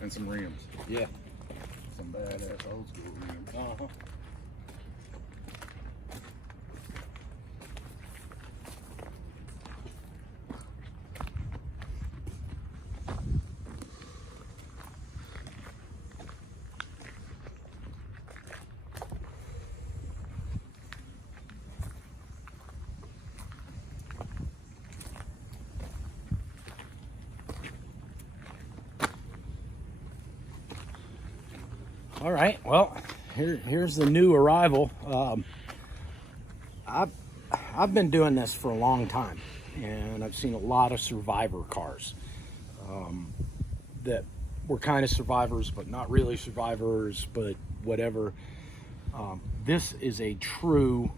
And some rims. Yeah. Some badass old school rims. Uh-huh. All right, well, here's the new arrival. I've been doing this for a long time, and I've seen a lot of Survivor cars that were kind of survivors, but not really survivors, but whatever. This is a true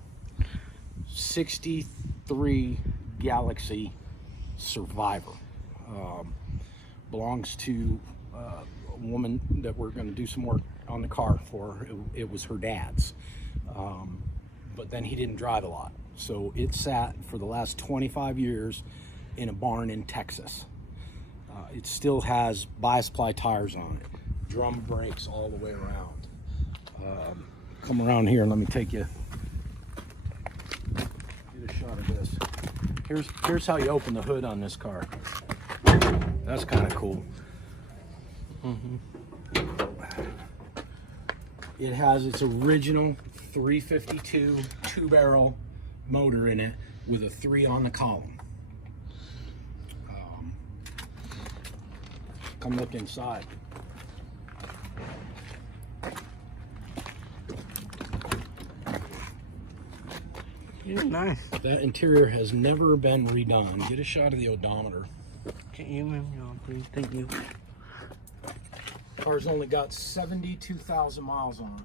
63 Galaxie Survivor. Belongs to a woman that we're going to do some work on the car for. It was her dad's, but then he didn't drive a lot, so it sat for the last 25 years in a barn in Texas. It still has bias-ply tires on it, drum brakes all the way around. Come around here and let me take you, get a shot of this. Here's how you open the hood on this car. That's kind of cool. It has its original 352 two-barrel motor in it with a 3 on the column. Come look inside. Yeah, nice. That interior has never been redone. Get a shot of the odometer. Can you, ma'am? Please, thank you. Car's only got 72,000 miles on it.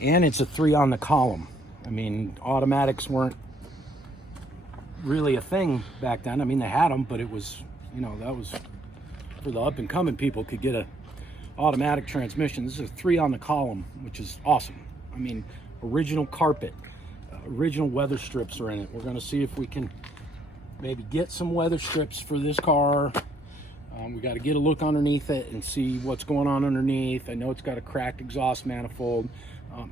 And it's a 3 on the column. I mean, automatics weren't really a thing back then. I mean, they had them, but it was, you know, that was for the up and coming people could get a automatic transmission. This is a 3 on the column, which is awesome. I mean, original carpet, original weather strips are in it. We're going to see if we can maybe get some weather strips for this car. We got to get a look underneath it and see what's going on underneath. I know it's got a cracked exhaust manifold.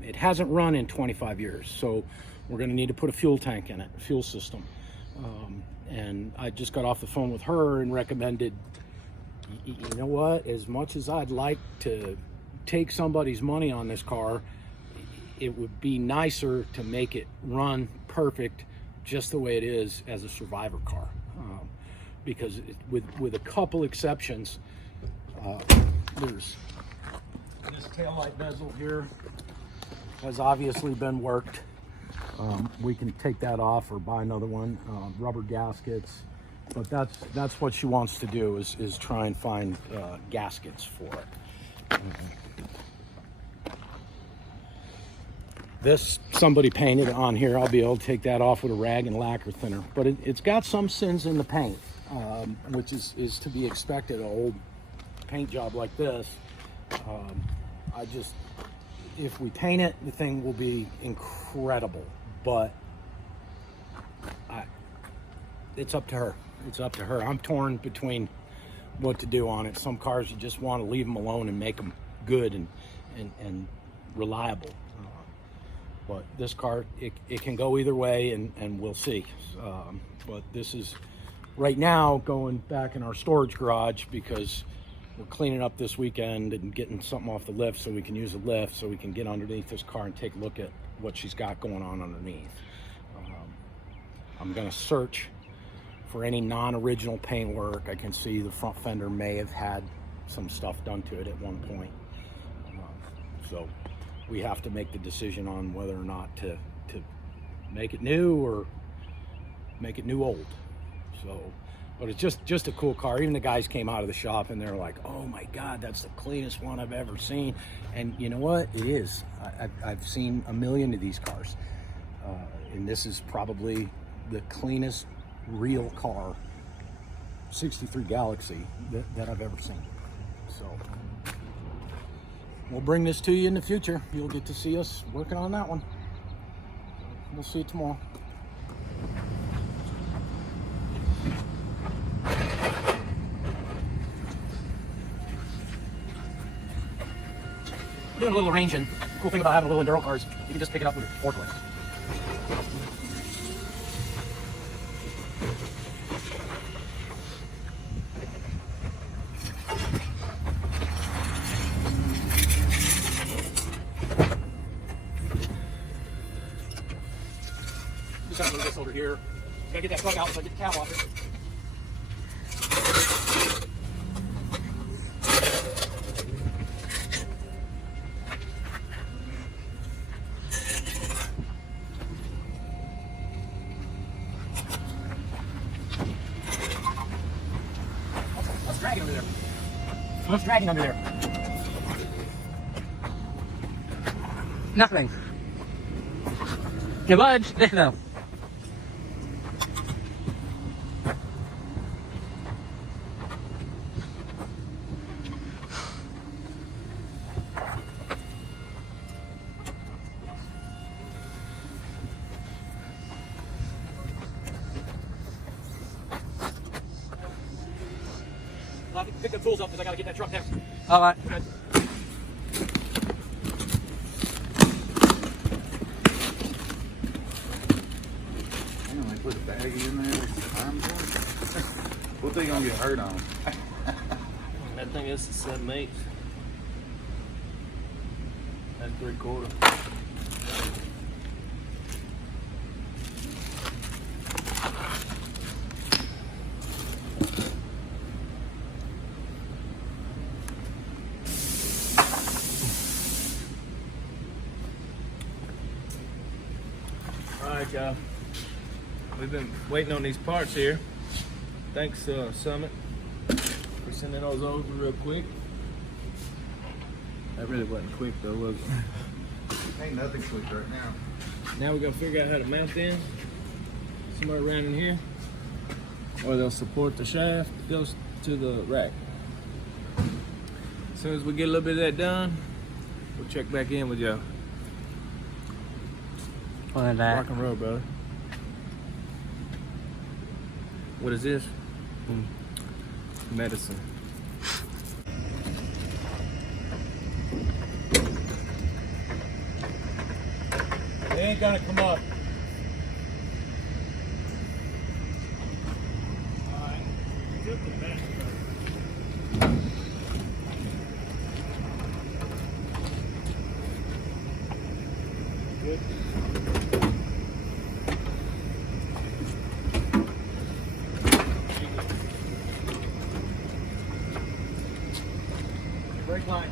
It hasn't run in 25 years, so we're going to need to put a fuel tank in it, a fuel system. And I just got off the phone with her and recommended, you know what, as much as I'd like to take somebody's money on this car, it would be nicer to make it run perfect just the way it is as a Survivor car. Because with a couple exceptions, there's this taillight bezel here has obviously been worked. We can take that off or buy another one. Rubber gaskets, but that's what she wants to do is try and find gaskets for it. This somebody painted on here. I'll be able to take that off with a rag and lacquer thinner, but it's got some sins in the paint, which is to be expected. An old paint job like this. If we paint it, the thing will be incredible, but it's up to her. It's up to her. I'm torn between what to do on it. Some cars you just want to leave them alone and make them good and reliable. But this car, it can go either way, and we'll see. But this is right now going back in our storage garage because we're cleaning up this weekend and getting something off the lift so we can use the lift so we can get underneath this car and take a look at what she's got going on underneath. I'm going to search for any non-original paint work. I can see the front fender may have had some stuff done to it at one point. So we have to make the decision on whether or not to make it new or make it new old. So, but it's just a cool car. Even the guys came out of the shop and they're like, oh my God, that's the cleanest one I've ever seen. And you know what? It is. I've seen a million of these cars. And this is probably the cleanest real car, 63 Galaxie, that I've ever seen. So we'll bring this to you in the future. You'll get to see us working on that one. We'll see you tomorrow. We're doing a little arranging. The cool thing about having a little enduro car is you can just pick it up with a forklift. Just gotta move this over here. Gotta get that plug out so I get the cab off it. What's dragging under there? What's dragging under there? Nothing. You budge. There though. I'll have to pick the tools up because I gotta get that truck next. All right. Good. Damn, they put a baggie in there. What they gonna get hurt on? I think it's a 7/8. That's 3/4. Alright, y'all. We've been waiting on these parts here. Thanks, Summit, for sending those over real quick. That really wasn't quick though, was it? Ain't nothing quick right now. Now we're gonna figure out how to mount them. Somewhere around in here. Or they'll support the shaft that goes to the rack. As soon as we get a little bit of that done, we'll check back in with y'all. What is that? Rock and roll, brother. What is this? Medicine. They ain't gonna come up. Alright. Tip the back. Good. Brake line.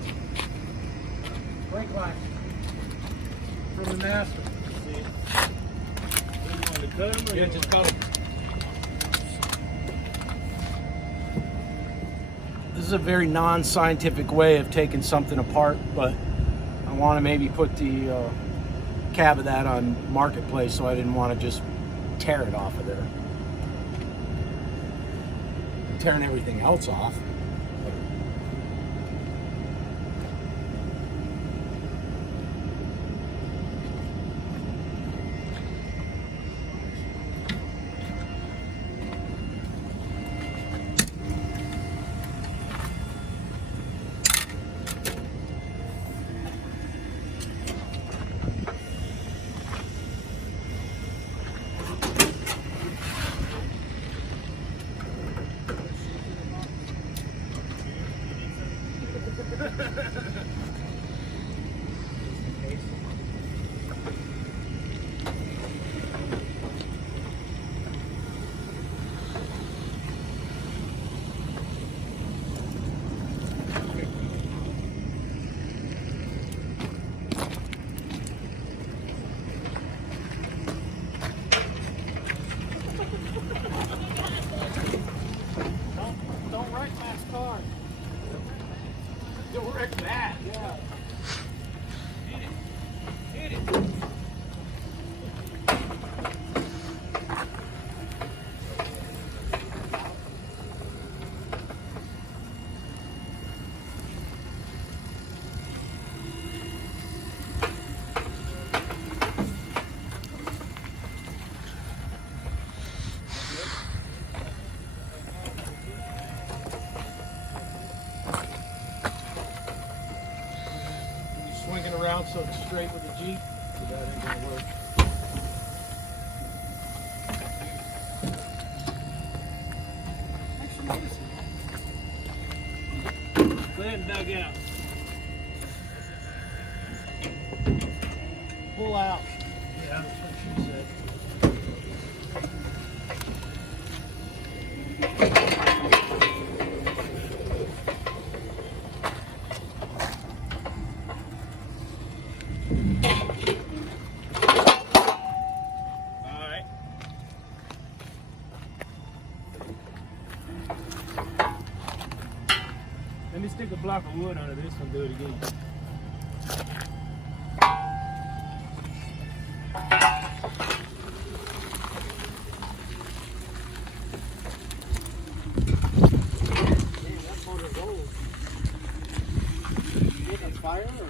Brake line. From the master. Yeah, just cut them. This is a very non-scientific way of taking something apart, but I want to maybe put the cab of that on Marketplace, so I didn't want to just tear it off of there. Tearing everything else off. Don't wreck Matt's car. Don't wreck that. Yeah. Hit it. Hit it. around so it's straight with the Jeep, so that ain't gonna work. Go ahead and dug out. Pull out. Yeah, that's what she said. Alright. Let me stick a block of wood under this and do it again. Fire or?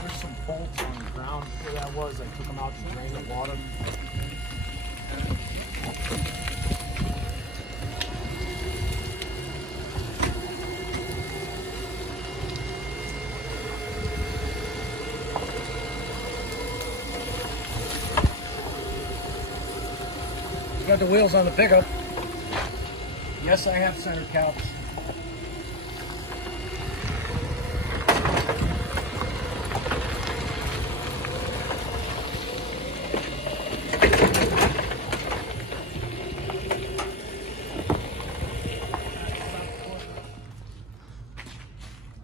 There's some bolts on the ground where that was. I took them out to drain the water. Got the wheels on the pickup. Yes, I have center caps.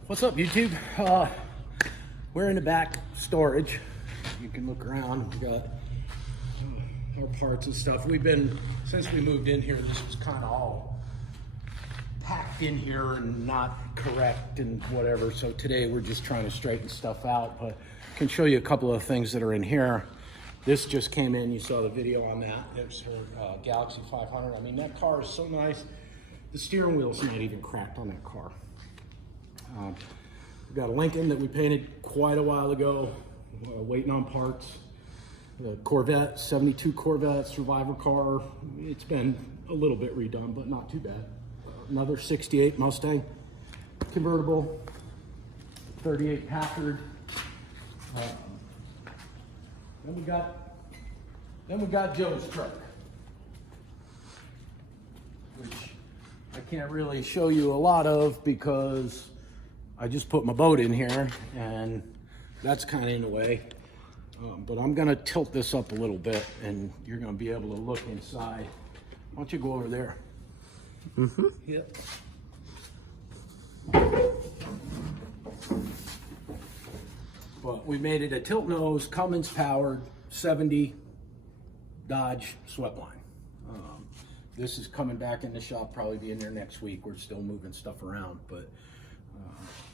What's up, YouTube? We're in the back storage. You can look around. We got our parts and stuff. We've been, since we moved in here, this was kind of all packed in here and not correct and whatever. So today we're just trying to straighten stuff out, but I can show you a couple of things that are in here. This just came in. You saw the video on that. It was her Galaxie 500. I mean, that car is so nice. The steering wheel's not even cracked on that car. We've got a Lincoln that we painted quite a while ago, waiting on parts. The Corvette, 72 Corvette Survivor car. It's been a little bit redone, but not too bad. Another 68 Mustang convertible, 38 Packard. Then we got Joe's truck, which I can't really show you a lot of because I just put my boat in here and that's kind of in the way. But I'm gonna tilt this up a little bit and you're gonna be able to look inside. Why don't you go over there? Mm-hmm. Yep. But we made it a tilt nose, Cummins powered 70 Dodge sweptline. This is coming back in the shop, probably be in there next week. We're still moving stuff around, but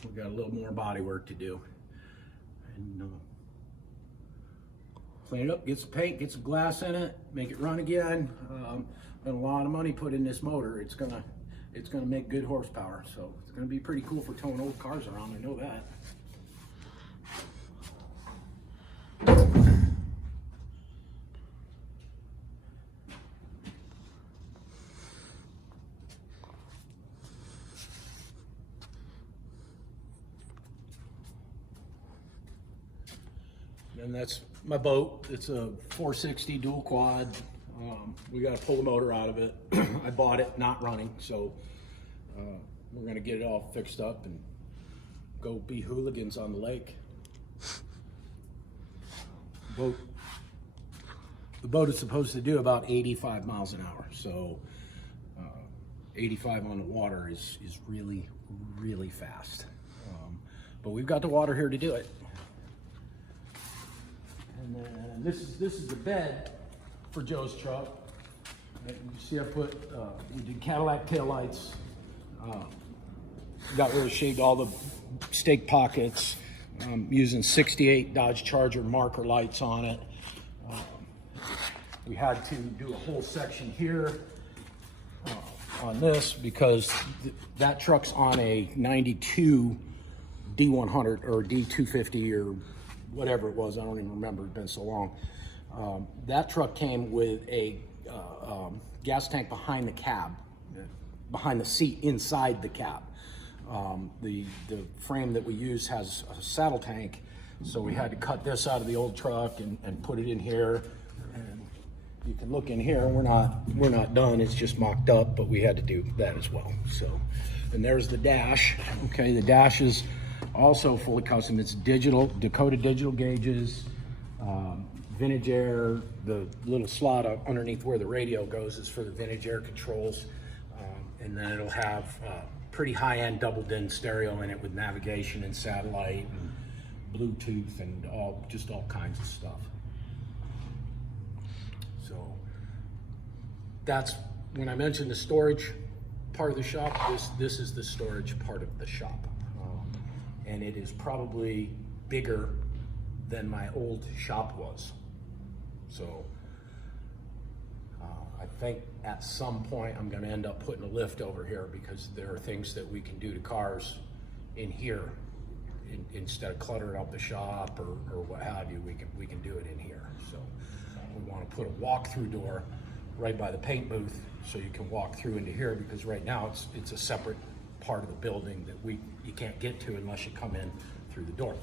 we've got a little more body work to do. And clean it up, get some paint, get some glass in it, make it run again. Been a lot of money put in this motor. It's gonna make good horsepower, so it's gonna be pretty cool for towing old cars around. I know that. And that's my boat. It's a 460 dual quad. We got to pull the motor out of it. I bought it not running, so we're going to get it all fixed up and go be hooligans on the lake. The boat is supposed to do about 85 miles an hour, so 85 on the water is really, really fast. But we've got the water here to do it. And then this is the bed for Joe's truck. And you see I put, we did Cadillac taillights. Got rid of, shaved all the stake pockets. Using 68 Dodge Charger marker lights on it. we had to do a whole section here on this because that truck's on a 92 D100 or D250 or whatever it was. I don't even remember, it's been so long. That truck came with a gas tank behind the cab, behind the seat inside the cab. The frame that we use has a saddle tank, so we had to cut this out of the old truck and put it in here. And you can look in here, we're not done, it's just mocked up, but we had to do that as well. So, and there's the dash. Okay, the dash is also fully custom. It's digital, Dakota digital gauges, vintage air. The little slot underneath where the radio goes is for the vintage air controls. And then it'll have pretty high-end double-din stereo in it with navigation and satellite and Bluetooth and just all kinds of stuff. So that's when I mentioned the storage part of the shop. This is the storage part of the shop, and it is probably bigger than my old shop was. So I think at some point I'm going to end up putting a lift over here because there are things that we can do to cars in here instead of cluttering up the shop or what have you. We can do it in here. So we want to put a walk-through door right by the paint booth so you can walk through into here, because right now it's a separate part of the building that you can't get to unless you come in through the door.